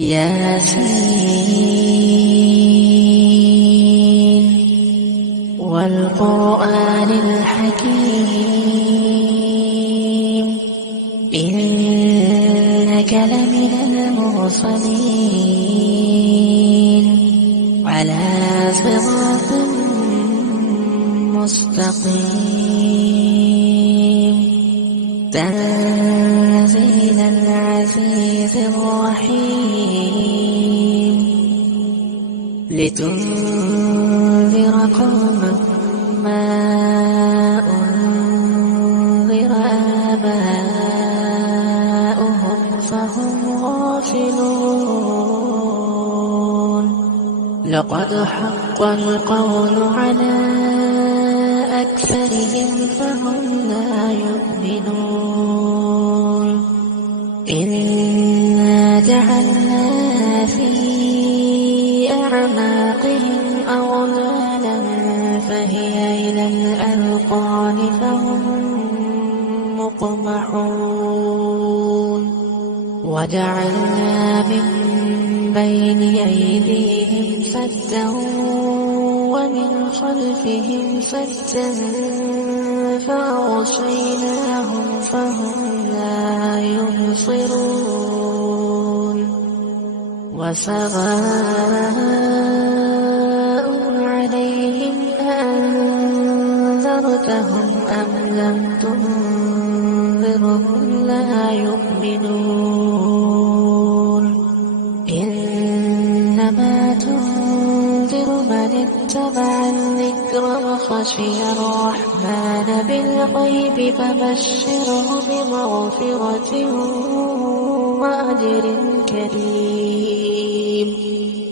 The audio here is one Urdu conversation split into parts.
ياسين والقرآن الحكيم إنك لمن المرسلين على صراط مستقيم تنزيل العزيز الرحيم لتنذر قوما ما أنذر آباؤهم فهم غافلون لقد حق القول على أكثرهم فهم لا يؤمنون إنا جعلنا في أعناقهم أغلالا فهي إلى الأذقان فهم مقمحون وجعلنا من بين أيديهم سدا ومن خلفهم سدا فأغشيناهم فهم لا يبصرون وسواء عليهم أأنذرتهم أم لم تنذرهم لا يؤمنون إنما تنذر من اتبع الذكر وخشي الرحمن بالغيب فبشره بمغفرة وأجر كريم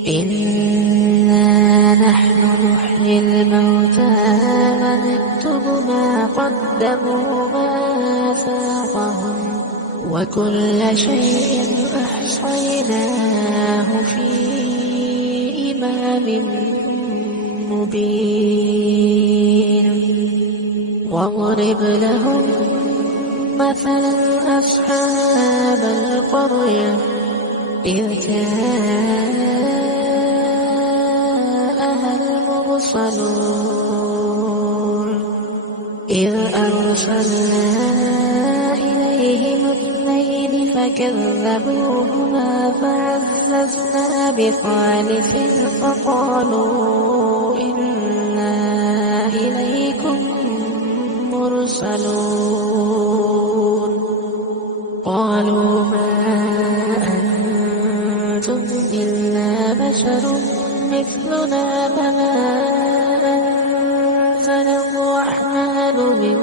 إنا نحن نحيي الموتى ونكتب ما قدموا وآثارهم وكل شيء أحصيناه في إمام مبين واضرب لهم مثلا أصحاب القرية إذ جاءها المرسلون إذ أرسلنا إليهم اثنين فكذبوهما فعززنا بثالث فقالوا إنا إليكم مرسلون قالوا ما أنتم إلا بشر مثلنا فما أنزل الرحمن من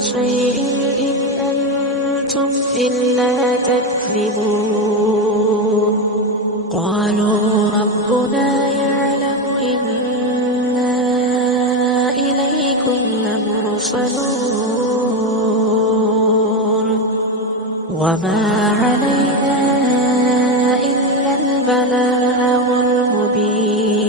شيء إن أنتم إلا تكذبون قالوا ربنا يعلم إنا إليكم لمرسلون وما علينا إلا البلاغ المبين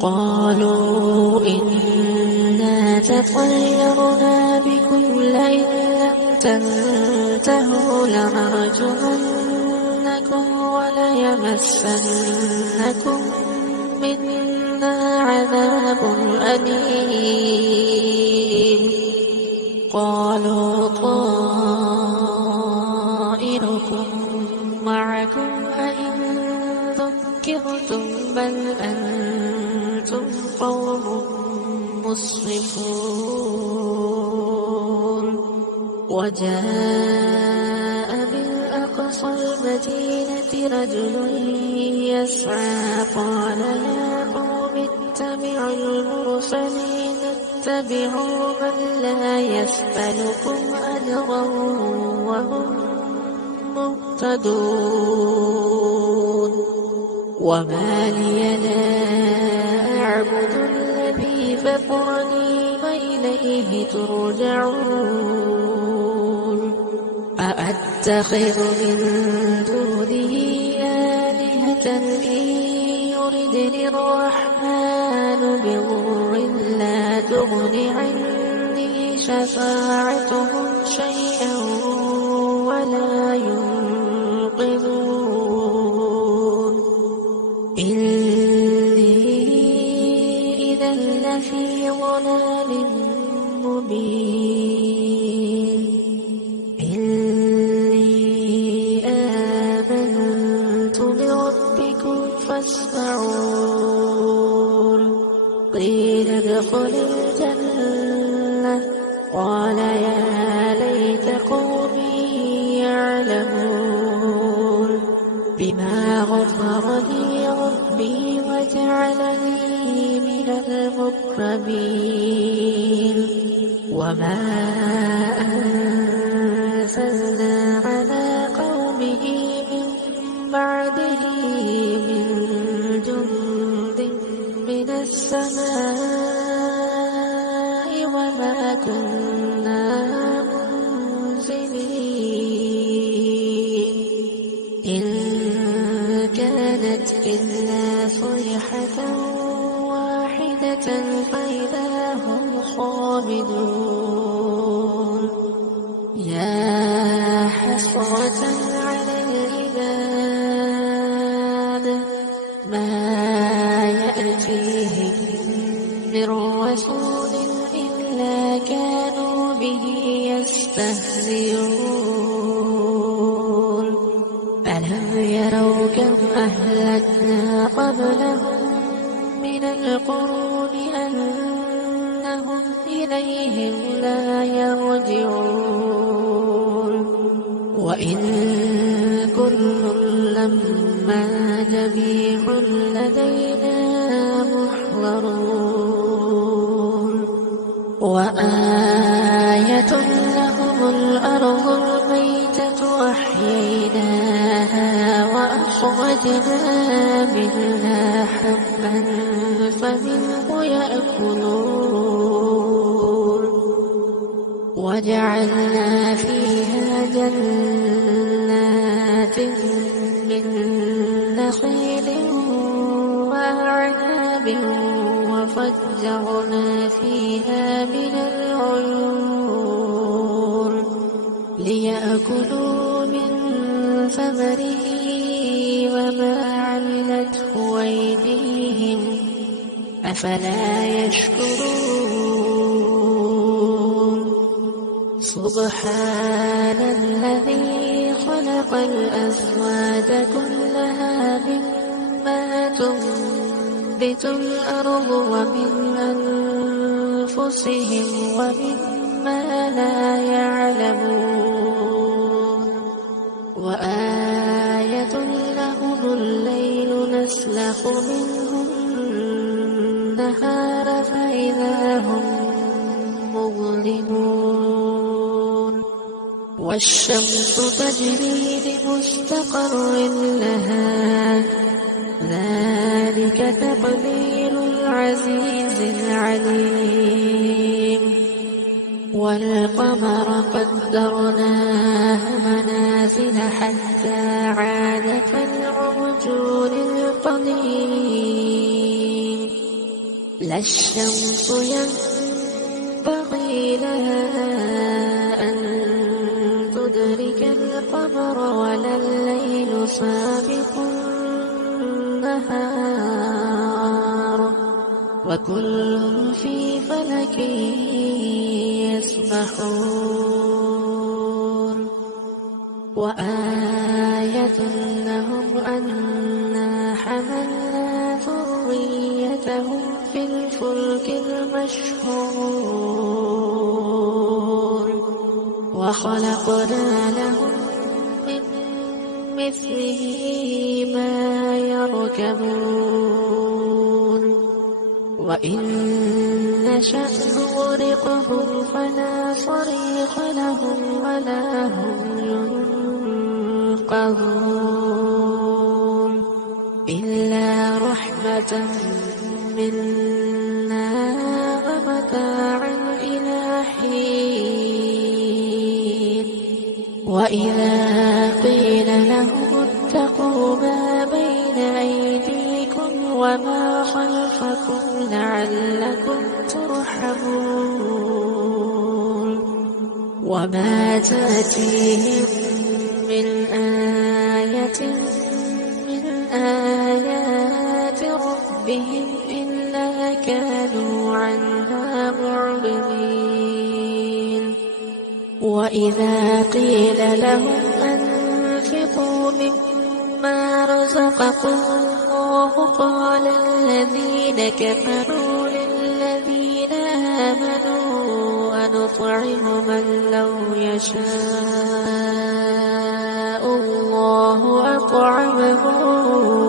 قالوا إنا تطيرنا بكم لئن لم تنتهوا لنرجمنكم وليمسنكم منا عذاب أليم قالوا طائركم معكم أئن ذكرتم بل أنتم قوم مسرفون وجاء بالأقصى المدينة رجل يسعى قال يا قوم اتبعوا المرسلين اتبعوا من لا يسألكم أجرا وهم مهتدون وما لي لا أعبد الذي فطرني وإليه ترجعون أأتخذ من دونه آلهة إن يردني الرحمن بضر لا تغن عني شفاعتهم شيئا ولا ينقذون ادخل الجنة قال يا ليت قومي يعلمون بما غفر لي ربي وجعلني من المكرمين وما أنزلنا على قومه من بعده من جند من السماء وما كنا منزلين إن كانت إلا صيحة واحدة فإذا هم خامدون يا حسرة على العباد ما يأتيهم من رسول إلا كانوا به يستهزئون ألم يروا كم أهلكنا قبلهم من القرون أنهم إليهم لا يرجعون وإن كل لما جميع لدينا محضرون وآية لهم الأرض الميتة أحييناها وأخرجنا منها حبا فمنه يأكلون وجعلنا فيها جنات من نخيل وأعناب وفجرنا فيها من العيون ليأكلوا من ثمره وما عملته أيديهم أفلا يشكرون سبحان الذي خلق الأزواج كلها مما تنبت الأرض ومن أنفسهم ومما لا يعلمون وآية لهم الليل نسلخ منه النهار فإذا هم مظلمون والشمس تجري لمستقر لها ذلك تقدير العزيز العليم والقمر قدرناه منازل حتى عاد كالعرجون القديم لا الشمس ينبغي لها أن تدرك القمر ولا الليل سابق النهار وكل في فلك يسبحون وآية لهم أنا حملنا ذريتهم في الفلك المشحون وخلقنا لهم من مثله ما يركبون وإن نشأ نغرقهم فلا صريخ لهم ولا هم ينقذون إلا رحمة منا ومتاعا إلى حين وإذا قيل لهم اتقوا ما بين أيديكم وما خلفكم لعلكم ترحمون وما تأتيهم من آية من آيات ربهم إلا كانوا عنها معرضين وإذا قيل لهم أنفقوا مما رزقكم الله قال الذين كفروا للذين نطعم من لو يشاء الله أطعمه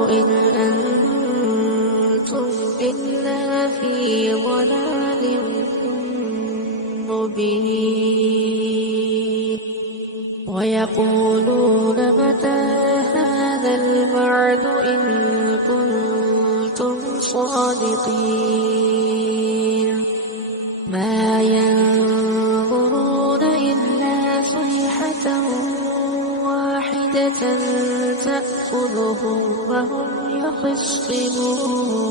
إن أنتم إلا في ضلال مبين ويقولون متى هذا الوعد إن كنتم صادقين ما ينظرون إلا صيحة واحدة تأخذهم وهم يخصمون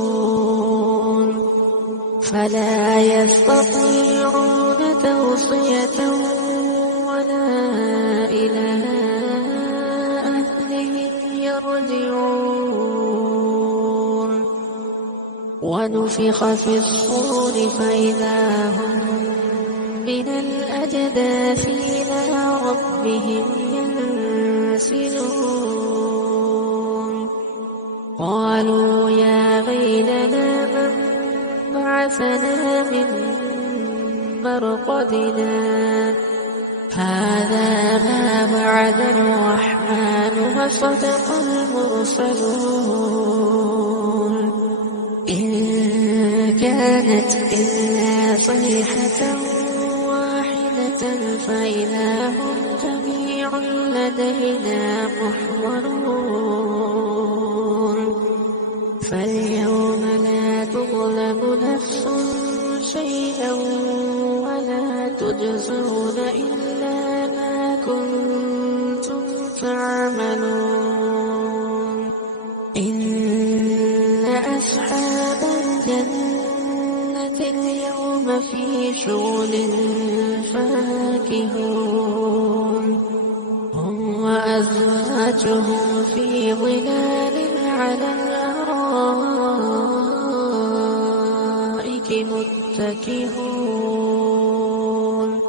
فلا يستطيعون توصية ولا إلى أهلهم يرجعون ونفخ في الصور فإذا هم من الأجداث إلى ربهم ينسلون قالوا يا ويلنا من بعثنا من مرقدنا هذا ما وعد الرحمن وصدق المرسلون إن كانت إلا صيحة واحدة فإذا هم جميع لدينا محضرون فاليوم لا تظلم نفس شيئا ولا تجزون إلا ما كنتم تعملون إن أصحاب الجنة اليوم في شغل فاكهون هم وأزواجهم في ظلال على الأرائك متكئون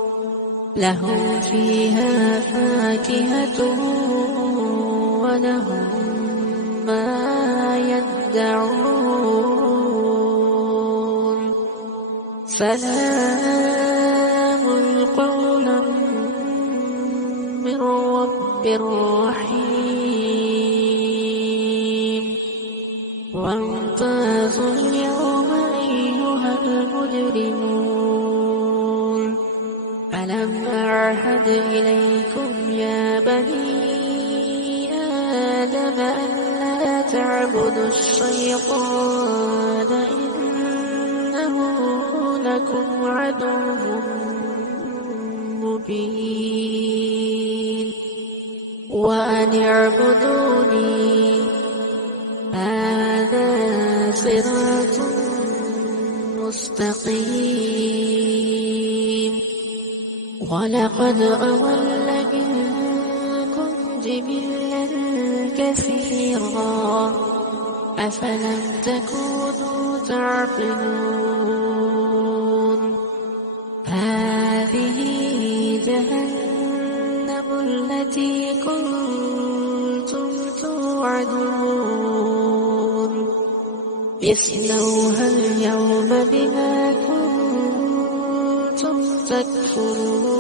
لهم فيها فاكهة ولهم ما يدعون سلام قولا من رب رحيم وامتازوا اليوم أيها المجرمون ألم أعهد إليكم يا بني آدم ألا تعبدوا الشيطان إنه لكم عدو مبين وأن اعبدوني هذا صراط مستقيم ولقد أضل منكم جبلا كثيرا أفلم تكونوا تعقلون هذه جهنم التي كنتم توعدون اصلوها اليوم بما كنتم تكفرون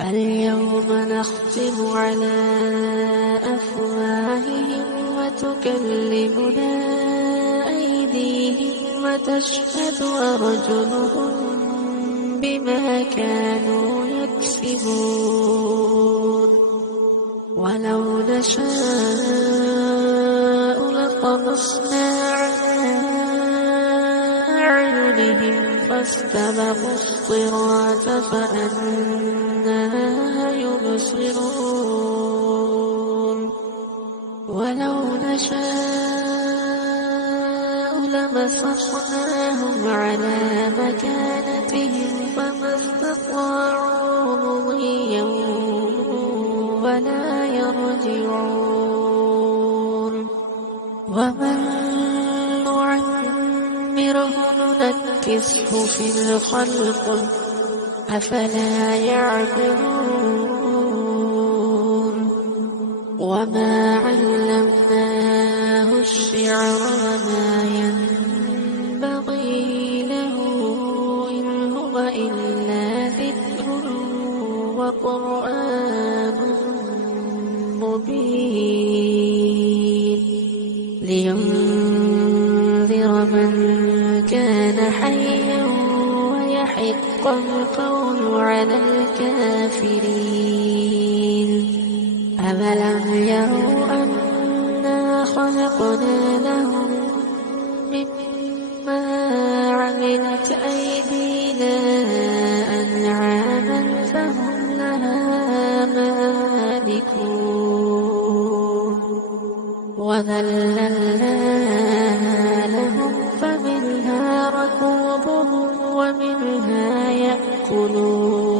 اليوم نختم على أفواههم وتكلمنا أيديهم وتشهد أرجلهم بما كانوا يكسبون ولو نشاء لطمسنا على أعينهم فاستبقوا الصراط فأنى يبصرون ولو نشاء لمسخناهم على مكانتهم فما استطاعوا مضيا ولا يرجعون ومن نعمره ننكسه في الخلق أفلا يعقلون وما علمناه الشعر وما ينبغي له يحق القول على الكافرين أفلم يروا أنا خلقنا لهم مما عملت أيدينا أنعاما فهم لها مالكون وذللناها لهم فمنها ركوبهم ومنها يأكلون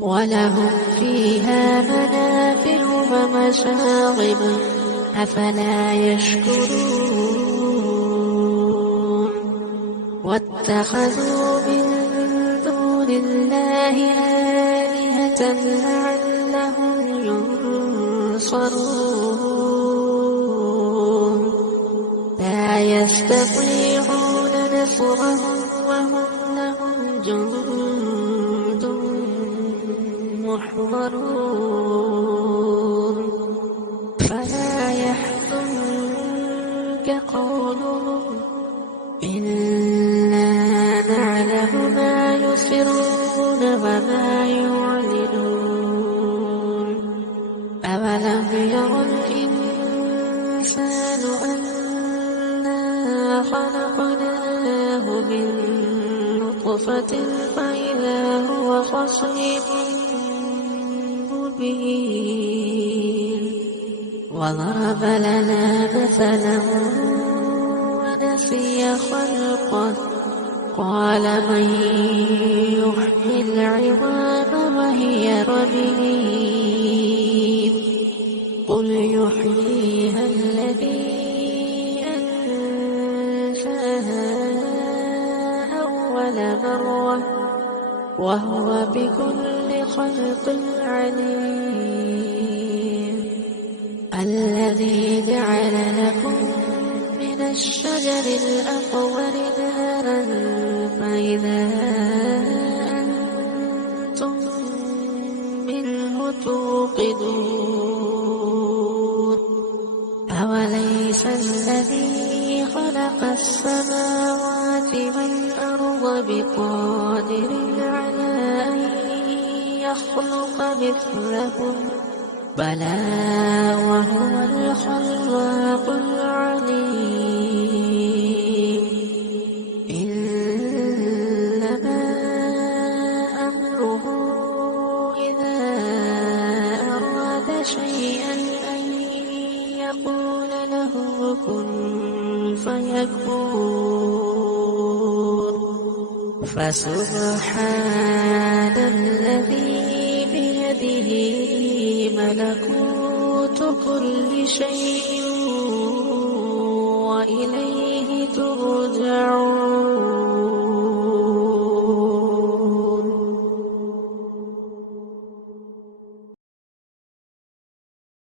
ولهم فيها منافع ومشاغب أفلا يشكرون واتخذوا من دون الله آلهة لعلهم ينصرون لا يستطيعون نصرهم وهم لهم جند محضرون فلا يحزنك قولهم إنا نعلم ما يسرون وما يعلنون أولم ير الإنسان أنا خلقناه من نطفة فإذا هو خصيم مبين وضرب لنا مثلا ونسي خلقه قال من يحيي العظام وهي رميم قل يحييها الذي أنشأها أول مرة وهو بكل خلق عليم الذي جعل لكم من الشجر الأخضر نارا فإذا أنتم منه توقدون أوليس الذي خلق السماوات والأرض بقادر على أن يخلق مثلهم بلى وهو الخلاق العليم إنما أمره إذا أراد شيئا أن يقول له كن فيكون فسبحان الذي بيده ملكوت كل شيء وإليه ترجعون.